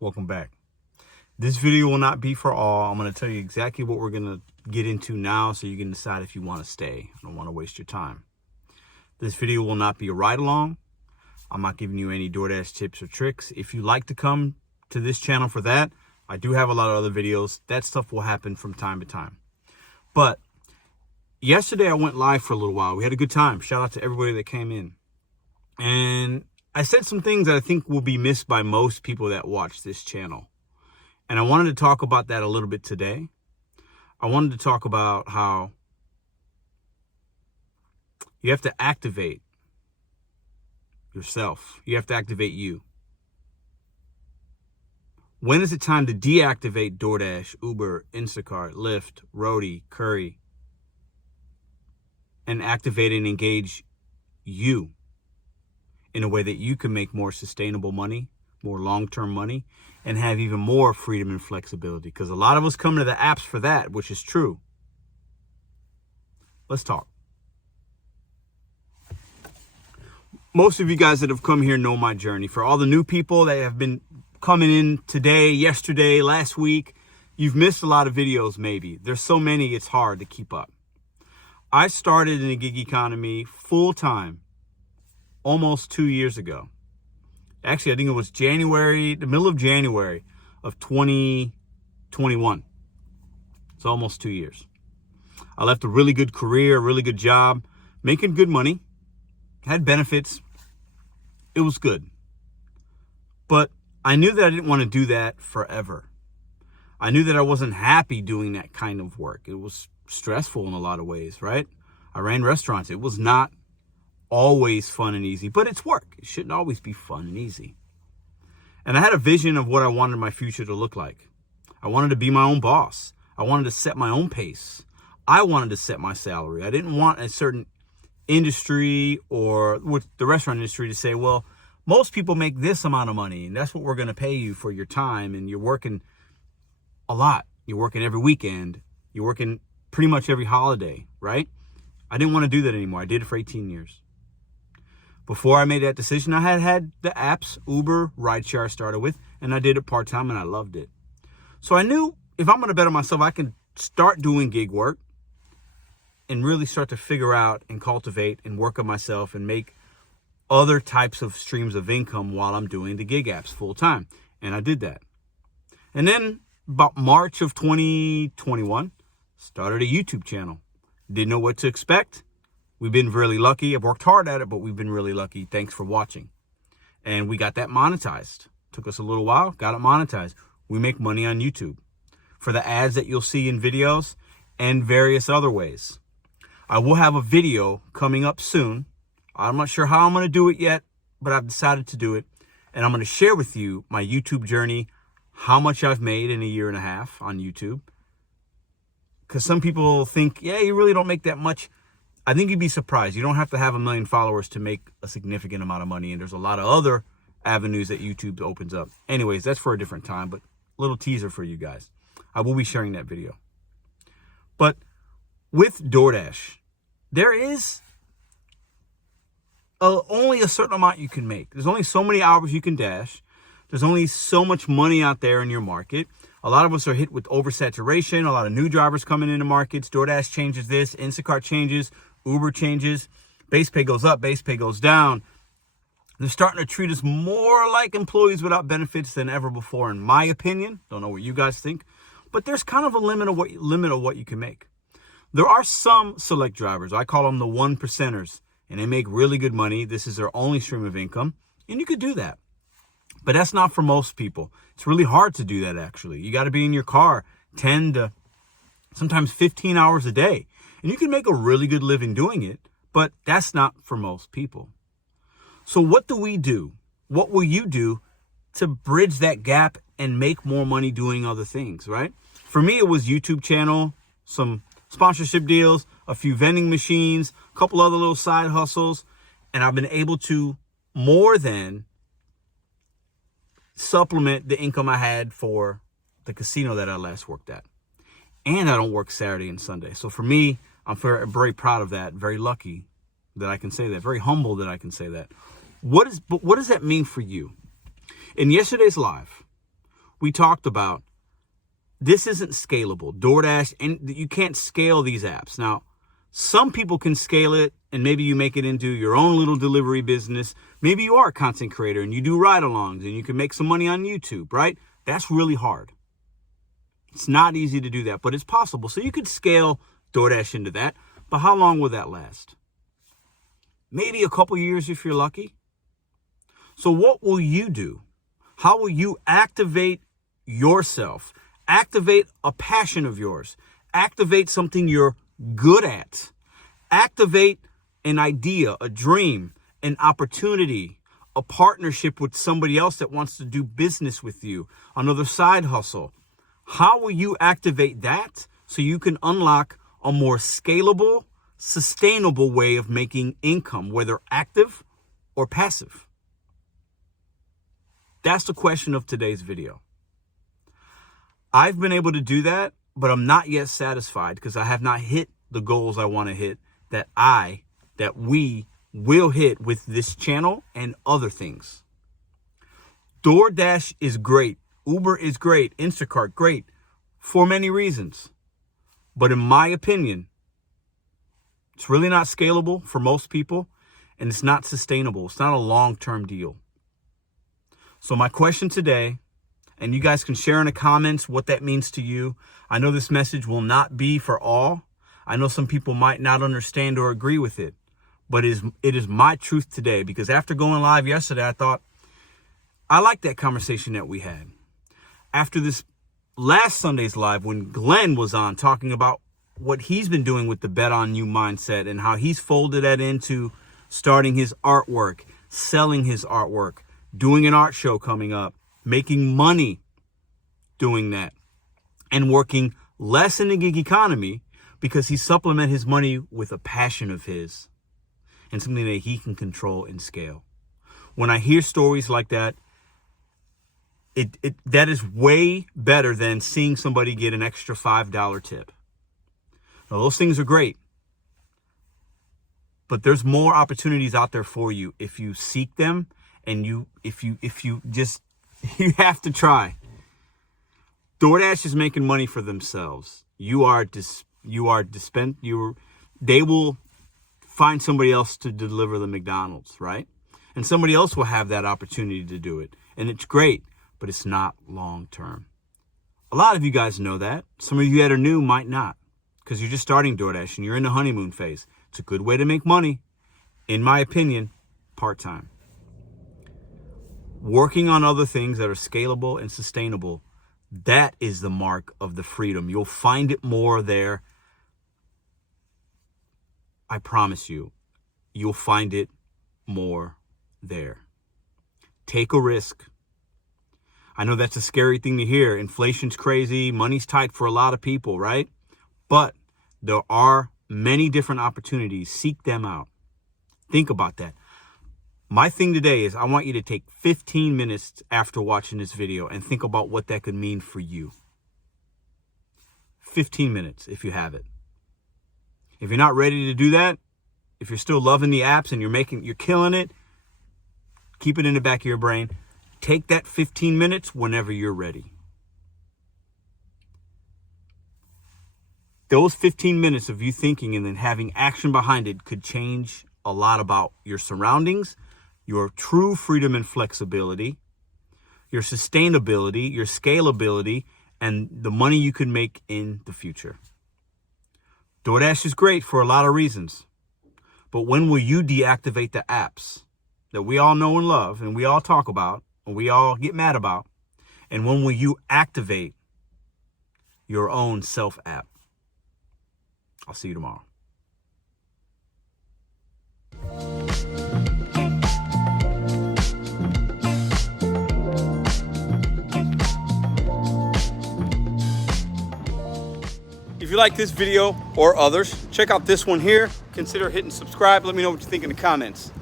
Welcome back. This video will not be for all. I'm going to tell you exactly what we're going to get into now so you can decide if you want to stay. I don't want to waste your time. This video will not be a ride along. I'm not giving you any Doordash tips or tricks. If you like to come to this channel for that, I do have a lot of other videos. That stuff will happen from time to time. But yesterday I went live for a little while. We had a good time. Shout out to everybody that came in. And I said some things that I think will be missed by most people that watch this channel. And I wanted to talk about that a little bit today. I wanted to talk about how you have to activate yourself. You have to activate you. When is it time to deactivate DoorDash, Uber, Instacart, Lyft, Roadie, Curry, and activate and engage you in a way that you can make more sustainable money, more long-term money, and have even more freedom and flexibility? Because a lot of us come to the apps for that, which is true. Let's talk. Most of you guys that have come here know my journey. For all the new people that have been coming in today, yesterday, last week, you've missed a lot of videos maybe. There's so many, it's hard to keep up. I started in the gig economy full-time almost 2 years ago. Actually, I think it was the middle of January of 2021. It's almost 2 years. I left a really good career, a really good job, making good money, had benefits. It was good. But I knew that I didn't want to do that forever. I knew that I wasn't happy doing that kind of work. It was stressful in a lot of ways, right? I ran restaurants. It was not always fun and easy, but it's work. It shouldn't always be fun and easy. And I had a vision of what I wanted my future to look like. I wanted to be my own boss. I wanted to set my own pace. I wanted to set my salary. I didn't want a certain industry or with the restaurant industry to say, well, most people make this amount of money and that's what we're going to pay you for your time. And you're working a lot. You're working every weekend. You're working pretty much every holiday, right? I didn't want to do that anymore. I did it for 18 years. Before I made that decision, I had the apps, Uber, rideshare I started with, and I did it part-time and I loved it. So I knew if I'm going to better myself, I can start doing gig work and really start to figure out and cultivate and work on myself and make other types of streams of income while I'm doing the gig apps full-time. And I did that. And then about March of 2021, started a YouTube channel. Didn't know what to expect. We've been really lucky. I've worked hard at it, but we've been really lucky. Thanks for watching. And we got that monetized. Took us a little while, got it monetized. We make money on YouTube for the ads that you'll see in videos and various other ways. I will have a video coming up soon. I'm not sure how I'm going to do it yet, but I've decided to do it. And I'm going to share with you my YouTube journey, how much I've made in a year and a half on YouTube. Because some people think, yeah, you really don't make that much. I think you'd be surprised. You don't have to have 1 million followers to make a significant amount of money. And there's a lot of other avenues that YouTube opens up. Anyways, that's for a different time, but a little teaser for you guys. I will be sharing that video. But with DoorDash, there is only a certain amount you can make. There's only so many hours you can dash. There's only so much money out there in your market. A lot of us are hit with oversaturation. A lot of new drivers coming into markets. DoorDash changes this. Instacart changes. Uber changes. Base pay goes up. Base pay goes down. They're starting to treat us more like employees without benefits than ever before, in my opinion. Don't know what you guys think. But there's kind of a limit of what you can make. There are some select drivers. I call them the 1%ers. And they make really good money. This is their only stream of income. And you could do that. But that's not for most people. It's really hard to do that, actually. You got to be in your car 10 to sometimes 15 hours a day. And you can make a really good living doing it, but that's not for most people. So what do we do? What will you do to bridge that gap and make more money doing other things, right? For me, it was YouTube channel, some sponsorship deals, a few vending machines, a couple other little side hustles, and I've been able to more than supplement the income I had for the casino that I last worked at. And I don't work Saturday and Sunday. So for me, I'm very proud of that, very lucky that I can say that, very humble that I can say that. But what does that mean for you? In yesterday's live, we talked about, this isn't scalable. DoorDash, and you can't scale these apps. Now, some people can scale it, and maybe you make it into your own little delivery business. Maybe you are a content creator and you do ride-alongs and you can make some money on YouTube, right? That's really hard. It's not easy to do that, but it's possible. So you could scale DoorDash into that, but how long will that last? Maybe a couple years if you're lucky. So what will you do? How will you activate yourself? Activate a passion of yours. Activate something you're good at. Activate an idea, a dream, an opportunity, a partnership with somebody else that wants to do business with you, another side hustle. How will you activate that so you can unlock a more scalable, sustainable way of making income, whether active or passive? That's the question of today's video. I've been able to do that, but I'm not yet satisfied because I have not hit the goals I want to hit that we will hit with this channel and other things. DoorDash is great. Uber is great. Instacart, great for many reasons. But in my opinion, it's really not scalable for most people, and it's not sustainable. It's not a long-term deal. So my question today, and you guys can share in the comments what that means to you. I know this message will not be for all. I know some people might not understand or agree with it, but it is my truth today, because after going live yesterday, I thought, I like that conversation that we had. After this last Sunday's live, when Glenn was on talking about what he's been doing with the Bet on You mindset and how he's folded that into starting his artwork, selling his artwork, doing an art show coming up, making money doing that, and working less in the gig economy because he supplemented his money with a passion of his and something that he can control and scale. When I hear stories like that, that is way better than seeing somebody get an extra $5 tip. Now, those things are great, but there's more opportunities out there for you if you seek them, and you have to try. DoorDash is making money for themselves. They will find somebody else to deliver the McDonald's, right? And somebody else will have that opportunity to do it. And it's great, but it's not long term. A lot of you guys know that. Some of you that are new might not, because you're just starting DoorDash and you're in the honeymoon phase. It's a good way to make money, in my opinion, part-time. Working on other things that are scalable and sustainable, that is the mark of the freedom. You'll find it more there. I promise you, you'll find it more there. Take a risk. I know that's a scary thing to hear. Inflation's crazy. Money's tight for a lot of people, right? But there are many different opportunities. Seek them out. Think about that. My thing today is I want you to take 15 minutes after watching this video and think about what that could mean for you. 15 minutes if you have it. If you're not ready to do that, if you're still loving the apps and you're killing it, keep it in the back of your brain. Take that 15 minutes whenever you're ready. Those 15 minutes of you thinking and then having action behind it could change a lot about your surroundings, your true freedom and flexibility, your sustainability, your scalability, and the money you can make in the future. DoorDash is great for a lot of reasons, but when will you deactivate the apps that we all know and love and we all talk about and we all get mad about? And when will you activate your own self app? I'll see you tomorrow. If you like this video or others, check out this one here. Consider hitting subscribe. Let me know what you think in the comments.